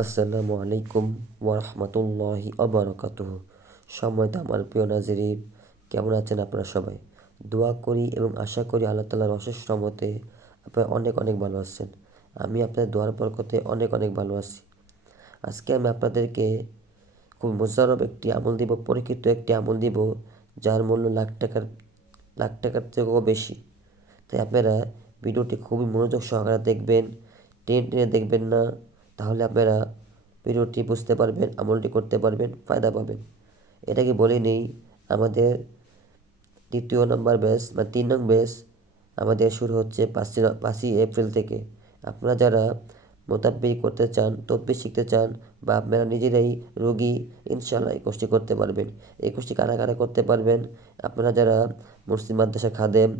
আসসালামু আলাইকুম ওয়ারহমাতুল্লাহি ওয়াবারাকাতুহু। সম্মানিত আমার প্রিয় নাজরিন, কেমন আছেন আপনারা সবাই? দোয়া করি এবং আশা করি আল্লাহ তাআলার অশেষ রহমতে আপনারা অনেক অনেক ভালো আছেন। আমি আপনাদের দোয়ার বরকতে অনেক অনেক ভালো আছি। আজকে আমি আপনাদেরকে খুব মোজাররব একটি আমল দিব, পরীক্ষিত একটি আমল দিব, যার মূল্য লাখ টাকার থেকেও বেশি। তাই আপনারা ভিডিওটি খুবই মনোযোগ সহকারে দেখবেন, টেনে টেনে দেখবেন না। তাহলে আপনারা ভিডিওটি বুঝতে পারবেন, আমলটি করতে পারবেন, ফায়দা পাবেন। এটাকে বলে নেই, আমাদের দ্বিতীয় নম্বর ব্যাচ বা 3 নং ব্যাচ আমাদের শুরু হচ্ছে 5ই এপ্রিল থেকে। আপনারা যারা মোতাব্বির করতে চান, তদবির শিখতে চান, বা আপনারা নিজেরাই রোগী, ইনশাআল্লাহ এই কোর্সটি করতে পারবেন। এই কোর্সটি কারা কারা করতে পারবেন? আপনারা যারা মসজিদ মাদ্রাসা খাদেম,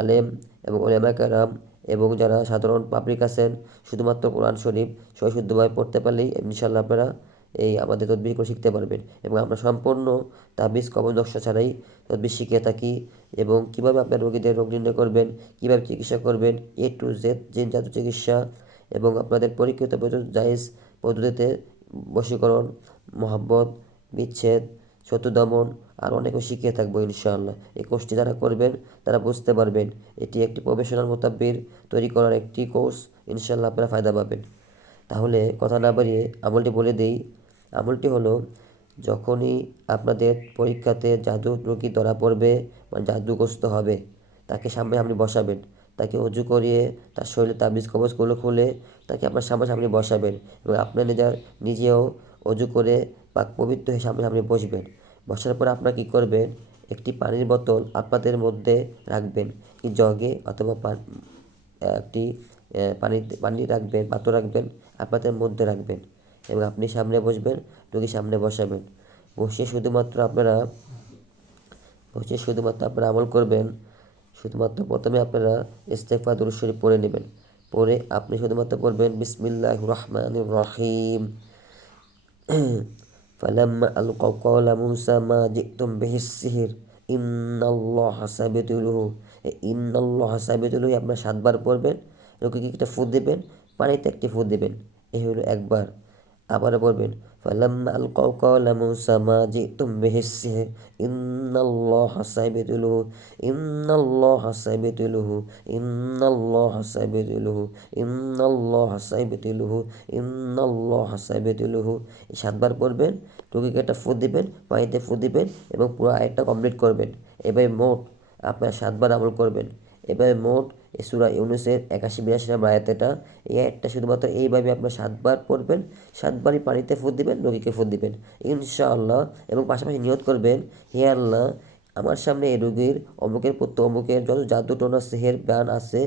আলেম এবং উলামা কেরাম, এবং যারা সাধারণ পাবলিক আছেন, শুধুমাত্র কোরআন শরীফ সহিশুদ্ধভাবে পড়তে পারলেই ইনশাআল্লাহ আপনারা এই আমাদের তদবির করে শিখতে পারবেন। এবং আমরা সম্পূর্ণ তাবিজ কবজ নকশা ছাড়াই তদবির শিখিয়ে থাকি। এবং কীভাবে আপনার রোগীদের রোগ নির্ণয় করবেন, কীভাবে চিকিৎসা করবেন, A to Z জিন জাদু চিকিৎসা, এবং আপনাদের পরীক্ষিত জায়েজ পদ্ধতিতে বশীকরণ, মহাব্বত, বিচ্ছেদ, শত্রু দমন আর অনেকও শিখিয়ে থাকবো ইনশাআল্লাহ। এই কোর্সটি যারা করবেন তারা বুঝতে পারবেন এটি একটি প্রফেশনাল মোতাব্বির তৈরি করার একটি কোর্স। ইনশাআল্লাহ আপনারা ফায়দা পাবেন। তাহলে কথা না বাড়িয়ে আমলটি বলে দিই। আমলটি হলো, যখনই আপনাদের পরীক্ষাতে জাদু রোগী ধরা পড়বে, মানে জাদুগ্রস্ত হবে, তাকে সামনাসামনি বসাবেন। তাকে অজু করিয়ে তার শরীরে তাবিজ কবজগুলো খুলে তাকে আপনার সামনাসামনি বসাবেন, এবং আপনার নিজেও অজু করে পাক পবিত্র হয়ে সামনাসামনি বসবেন। বসার পর আপনারা কী করবেন? একটি পানির বোতল আপনাদের মধ্যে রাখবেন, কি জগে অথবা একটি পানি রাখবেন, পাত্র রাখবেন, আপনাদের মধ্যে রাখবেন, এবং আপনি সামনে বসবেন, রোগীর সামনে বসাবেন। বসে শুধুমাত্র আপনারা আমল করবেন। শুধুমাত্র প্রথমে আপনারা ইস্তেগফার দুরূদ শরীফ পড়ে নেবেন। পরে আপনি শুধুমাত্র পড়বেন বিসমিল্লাহির রাহমানির রাহিম। ফালাম্মা আলকাও ক্বালা মূসা মা জি'তুম বিহিস সিহর ইন্নাল্লাহা সাবিতুলুহু। এই ইন্নাল্লাহা সাবিতুলুহু আপনারা 7 বার পড়বেন। রোগীকে একটা ফু দিবেন, পানিতে একটি ফু দিবেন। এই হলো একবার। আবারও পড়বেন ফালাম্মা আলকাও ক্বালা মূসা মা জি'তুম বিহিস সিহর ইন্নাল্লাহা সাবিতুলুহু ইন্নাল্লাহা সাবিতুলুহু ইন্নাল্লাহা সাবিতুলুহু ইন্নাল্লাহা সাবিতুলুহু ইন্নাল্লাহা সাবিতুলুহু। এই 7 বার পড়বেন, রোগীকে একটা ফু দিবেন, পানিতে ফু দিবেন, এবং পুরো আয়াতটা কমপ্লিট করবেন। এভাবে মোট আপনারা 7 বার আমল করবেন। এভাবে মোট এই সূরা ইউনূসের ৮১-৮২ নম্বর আয়াত এটা। এই আয়াতটা শুধুমাত্র এইভাবে আপনারা 7 বার পড়বেন। 7 বারই পানিতে ফু দিবেন, রোগীকে ফু দিবেন ইনশাআল্লাহ। এবং পাশাপাশি নিয়ত করবেন, হে আল্লাহ, আমার সামনে এই রোগীর অমুকের পুত্র অমুকের যত জাদু টোনা সেহের বান আছে,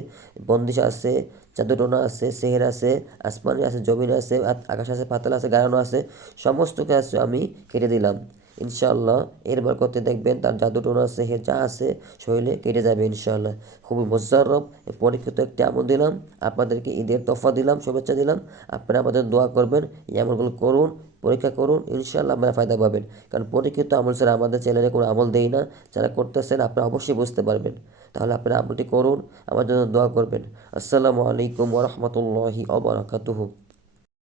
বন্দিশ আছে, জাদু টোনা আছে, সেহের আছে, আসমানে আছে, জমিনে আছে, আকাশ আছে, পাতাল আছে, গাড়ানো আছে, সমস্ত কিছু আমি কেটে দিলাম ইনশাআল্লাহ। এর বরকতে দেখবেন তার জাদু টোনা সেহের যা আছে শরীরে কেটে যাবে ইনশাআল্লাহ। খুবই মোজাররব পরীক্ষিত একটি আমল দিলাম আপনাদেরকে, ঈদের তোহফা দিলাম, শুভেচ্ছা দিলাম। আপনারা আমাদের দোয়া করবেন, এই আমলগুলো করুন, পরীক্ষা করুন, ইনশাআল্লাহ আপনারা ফায়দা পাবেন। কারণ পরীক্ষিত আমল ছাড়া আমাদের চ্যানেলে কোনো আমল দেই না। যারা করতেছেন আপনারা অবশ্যই বুঝতে পারবেন। তাহলে আপনারা আমলটি করুন, আমার জন্য দোয়া করবেন। আসসালামু আলাইকুম ওয়া রাহমাতুল্লাহি ওয়া বারাকাতুহু।